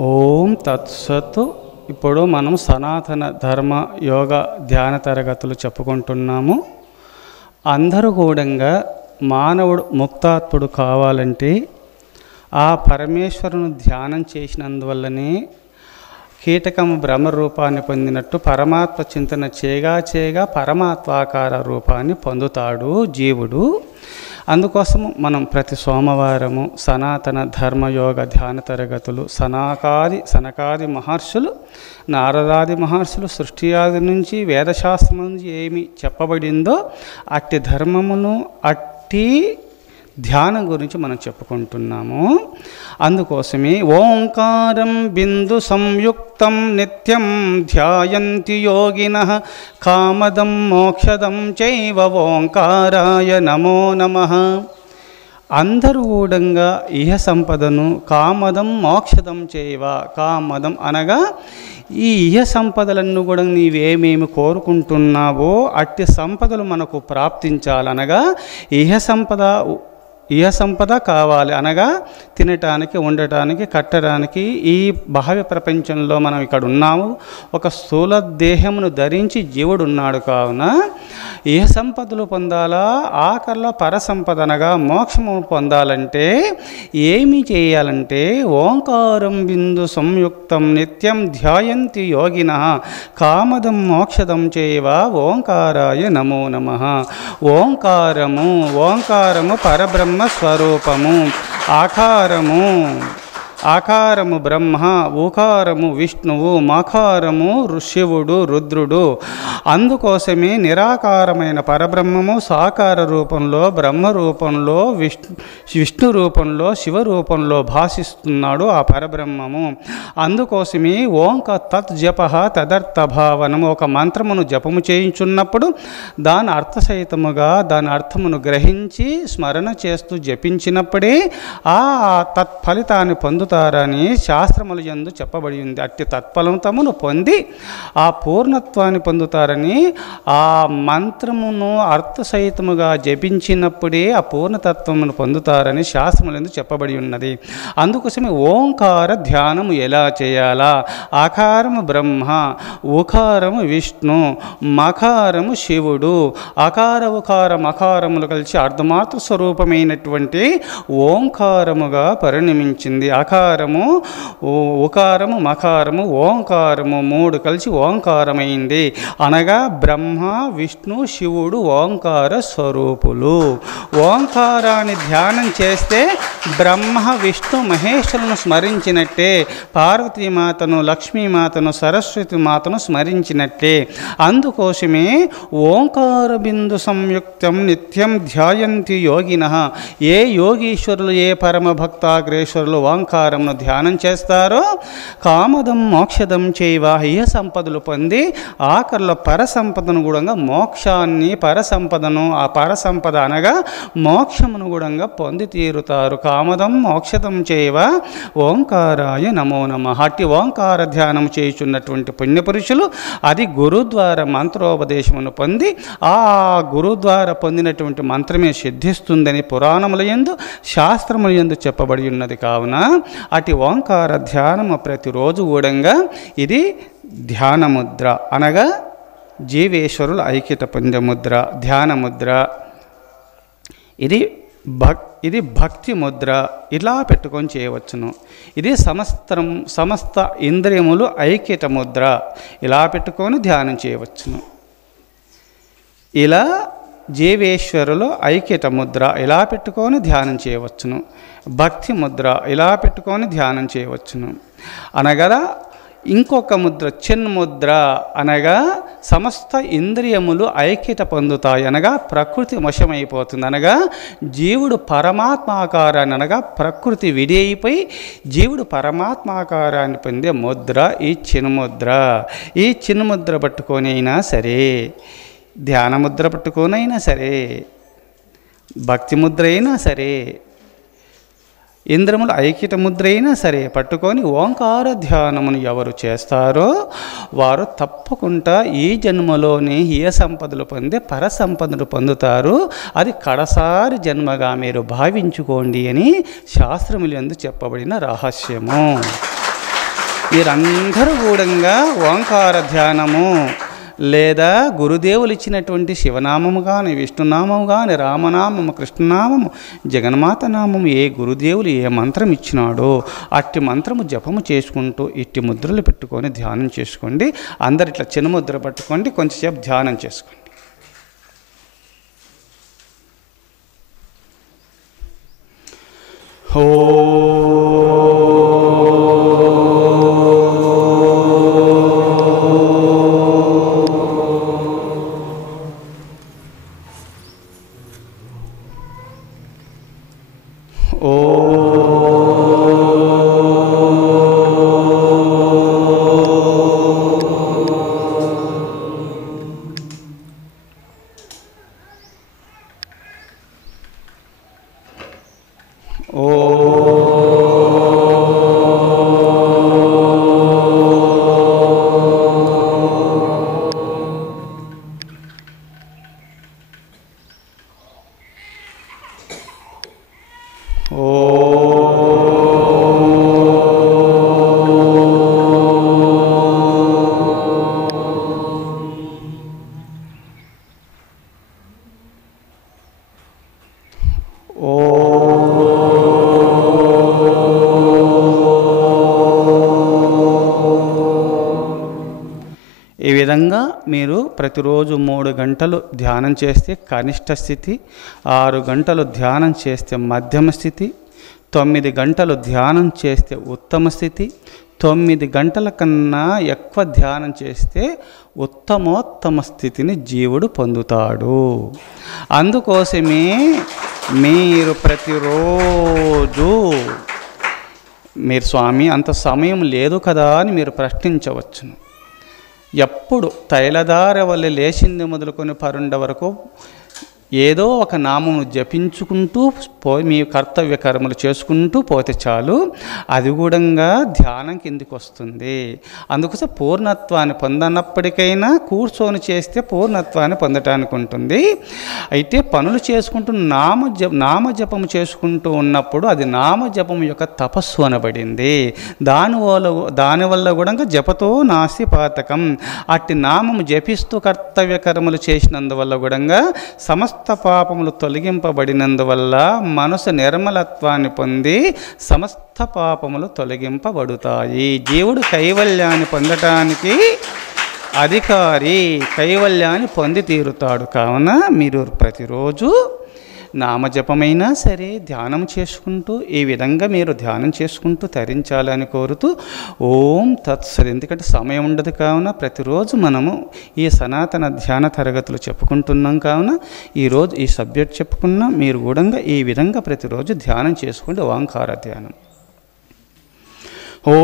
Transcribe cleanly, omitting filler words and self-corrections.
ఓం తత్సత్. ఇప్పుడు మనం సనాతన ధర్మ యోగ ధ్యాన తరగతులు చెప్పుకుంటున్నాము. అందరూ కూడా మానవుడు ముక్తాత్ముడు కావాలంటే ఆ పరమేశ్వరుని ధ్యానం చేసినందువల్లనే కీటకము బ్రహ్మ రూపాన్ని పొందినట్టు పరమాత్మ చింతన చేయగా పరమాత్మాకార రూపాన్ని పొందుతాడు జీవుడు. అందుకోసము మనం ప్రతి సోమవారము సనాతన ధర్మయోగ ధ్యాన తరగతులు సనకాది మహర్షులు, నారదాది మహర్షులు సృష్టి ఆది నుంచి వేదశాస్త్రం నుంచి ఏమి చెప్పబడిందో అట్టి ధర్మమును అట్టి ధ్యానం గురించి మనం చెప్పుకుంటున్నాము. అందుకోసమే ఓంకారం బిందు సంయుక్తం నిత్యం ధ్యాయంతి యోగినః కామదం మోక్షదం చైవ ఓంకారాయ నమో నమః. అందరూ కూడా ఇహ సంపదను కామదం మోక్షదం చైవ, కామదం అనగా ఈ ఇహ సంపదలను కూడా నీవేమేమి కోరుకుంటున్నావో అట్టి సంపదలు మనకు ప్రాప్తించాలనగా ఇహ సంపద కావాలి అనగా తినటానికి, ఉండటానికి, కట్టడానికి. ఈ భావ్య ప్రపంచంలో మనం ఇక్కడ ఉన్నాము. ఒక స్థూల దేహమును ధరించి జీవుడు ఉన్నాడు. కావున ఇహ సంపదలు పొందాలా, ఆఖరిలో పరసంపద అనగా మోక్షము పొందాలంటే ఏమి చేయాలంటే ఓంకారం బిందు సంయుక్తం నిత్యం ధ్యాయంతి యోగినః కామదం మోక్షదం చైవ ఓంకారాయ నమో నమః. ఓంకారము పరబ్రహ్మ స్వరూపము. ఆకారము బ్రహ్మ, ఊకారము విష్ణువు, మకారము శివుడు రుద్రుడు. అందుకోసమే నిరాకారమైన పరబ్రహ్మము సాకార రూపంలో, బ్రహ్మ రూపంలో, విష్ణు రూపంలో, శివ రూపంలో భాషిస్తున్నాడు ఆ పరబ్రహ్మము. అందుకోసమే తత్ జప తదర్థ భావనము. ఒక మంత్రమును జపము చేయించున్నప్పుడు దాని అర్థసహితముగా దాని అర్థమును గ్రహించి స్మరణ చేస్తూ జపించినప్పుడే ఆ తత్ఫలితాన్ని పొందుతారని శాస్త్రముల యందు చెప్పబడి ఉంది. అట్టి తత్ఫలితమును పొంది ఆ పూర్ణత్వాన్ని పొందుతారని, ఆ మంత్రమును అర్థసహితముగా జపించినప్పుడే ఆ పూర్ణతత్వమును పొందుతారని శాస్త్రముల యందు చెప్పబడి ఉన్నది. అందుకోసమే ఓంకార ధ్యానము ఎలా చేయాలా? ఆకారము బ్రహ్మ, ఉకారము విష్ణు, మకారము శివుడు. అకార ఉకార మకారములు కలిసి అర్ధమాత్ర స్వరూపమైనటువంటి ఓంకారముగా పరిణమించింది. అకారము, ఉకారము, మకారము, ఓంకారము మూడు కలిసి ఓంకారమైంది. అనగా బ్రహ్మ, విష్ణు, శివుడు ఓంకార స్వరూపులు. ఓంకారాన్ని ధ్యానం చేస్తే బ్రహ్మ, విష్ణు, మహేశ్వరులను స్మరించినట్టే, పార్వతీమాతను, లక్ష్మీమాతను, సరస్వతి మాతను స్మరించినట్టే. అందుకోసమే ఓంకార బిందు సంయుక్తం నిత్యం ధ్యాయంతి యోగినః. ఏ యోగీశ్వరులు, ఏ పరమ భక్తాగ్రేశ్వరులు ఓంకారమును ధ్యానం చేస్తారో కామదం మోక్షదం చైవ ఇహ సంపదలు పొంది ఆఖరిలో పరసంపదను కూడా మోక్షాన్ని, పరసంపదను, ఆ పరసంపద అనగా మోక్షమును కూడా పొంది తీరుతారు. కామదం మోక్షదం చైవ ఓంకారాయ నమో నమః. అట్టి ఓంకార ధ్యానం చేయుచున్నటువంటి పుణ్యపురుషులు అది గురు ద్వారా మంత్రోపదేశమును పొంది ఆ గురు ద్వారా పొందినటువంటి మంత్రమే సిద్ధిస్తుందని పురాణముల యందు, శాస్త్రముల యందు చెప్పబడి ఉన్నది. కావున అటు ఓంకార ధ్యానము ప్రతిరోజు కూడా ఇది ధ్యానముద్ర అనగా జీవేశ్వరుల ఐక్యత పొందే ముద్ర, ధ్యానముద్ర. ఇది భక్తి ముద్ర. ఇలా పెట్టుకొని చేయవచ్చును. ఇది సమస్త ఇంద్రియములు ఐక్యత ముద్ర. ఇలా పెట్టుకొని ధ్యానం చేయవచ్చును. ఇలా జీవేశ్వరులు ఐక్యత ముద్ర ఇలా పెట్టుకొని ధ్యానం చేయవచ్చును. భక్తి ముద్ర ఇలా పెట్టుకొని ధ్యానం చేయవచ్చును. అనగా ఇంకొక ముద్ర చిన్ముద్ర అనగా సమస్త ఇంద్రియములు ఐక్యత పొందుతాయి అనగా ప్రకృతి వశమైపోతుంది. అనగా జీవుడు పరమాత్మాకారాన్ని అనగా ప్రకృతి విడియిపోయి జీవుడు పరమాత్మాకారాన్ని పొందే ముద్ర ఈ చిన్ముద్ర. ఈ చిన్ముద్ర పట్టుకొని అయినా సరే, ధ్యానముద్ర పట్టుకోనైనా సరే, భక్తి ముద్ర అయినా సరే, ఇంద్రముల ఐక్యత ముద్ర అయినా సరే పట్టుకొని ఓంకార ధ్యానమును ఎవరు చేస్తారో వారు తప్పకుండా ఈ జన్మలోనే ఏ సంపదలు పొందే పరసంపదను పొందుతారు. అది కడసారి జన్మగా మీరు భావించుకోండి అని శాస్త్రములందు చెప్పబడిన రహస్యము. మీరందరూ కూడా ఓంకార ధ్యానము లేదా గురుదేవులు ఇచ్చినటువంటి శివనామము కానీ, విష్ణునామము కానీ, రామనామము, కృష్ణనామము, జగన్మాత నామము, ఏ గురుదేవులు ఏ మంత్రం ఇచ్చినాడో అట్టి మంత్రము జపము చేసుకుంటూ ఇట్టి ముద్రలు పెట్టుకొని ధ్యానం చేసుకోండి. అందరు ఇట్లా చిన్న ముద్ర పట్టుకోండి, కొంచెంసేపు ధ్యానం చేసుకోండి. ఈ విధంగా మీరు ప్రతిరోజు 3 గంటలు ధ్యానం చేస్తే కనిష్ట స్థితి, 6 గంటలు ధ్యానం చేస్తే మధ్యమ స్థితి, 9 గంటలు ధ్యానం చేస్తే ఉత్తమ స్థితి, 9 గంటల కన్నా ఎక్కువ ధ్యానం చేస్తే ఉత్తమోత్తమ స్థితిని జీవుడు పొందుతాడు. అందుకోసమే మీరు ప్రతిరోజు మీరు స్వామి అంత సమయం లేదు కదా అని మీరు ప్రశ్నించవచ్చును. ఎప్పుడు తైలధార వల్ల లేచింది మొదలుకొని పరుండ వరకు ఏదో ఒక నామమును జపించుకుంటూ మీ కర్తవ్య కర్మలు చేసుకుంటూ పోతే చాలు, అది కూడా ధ్యానం కిందికి వస్తుంది. అందుకోసం పూర్ణత్వాన్ని పొందనప్పటికైనా కూర్చొని చేస్తే పూర్ణత్వాన్ని పొందటానికి ఉంటుంది. అయితే పనులు చేసుకుంటూ నామజపము చేసుకుంటూ ఉన్నప్పుడు అది నామజపం యొక్క తపస్సు అనబడింది. దానివల్ల కూడా జపతో నాస్తి పాతకం. అట్టి నామము జపిస్తూ కర్తవ్య కర్మలు చేసినందువల్ల కూడా సమస్త పాపములు తొలగింపబడినందువల్ల మనసు నిర్మలత్వాన్ని పొంది సమస్త పాపములు తొలగింపబడుతాయి. జీవుడు కైవల్యాన్ని పొందటానికి అధికారి, కైవల్యాన్ని పొంది తీరుతాడు. కావున మీరు ప్రతిరోజు నామజపమైనా సరే ధ్యానం చేసుకుంటూ ఈ విధంగా మీరు ధ్యానం చేసుకుంటూ తరించాలని కోరుతూ ఓం తత్సత్. ఎందుకంటే సమయం ఉండదు కావున ప్రతిరోజు మనము ఈ సనాతన ధ్యాన తరగతులు చెప్పుకుంటున్నాం. కావున ఈరోజు ఈ సబ్జెక్ట్ చెప్పుకున్నా మీరు కూడా ఈ విధంగా ప్రతిరోజు ధ్యానం చేసుకోండి. ఓంకార ధ్యానం. ఓ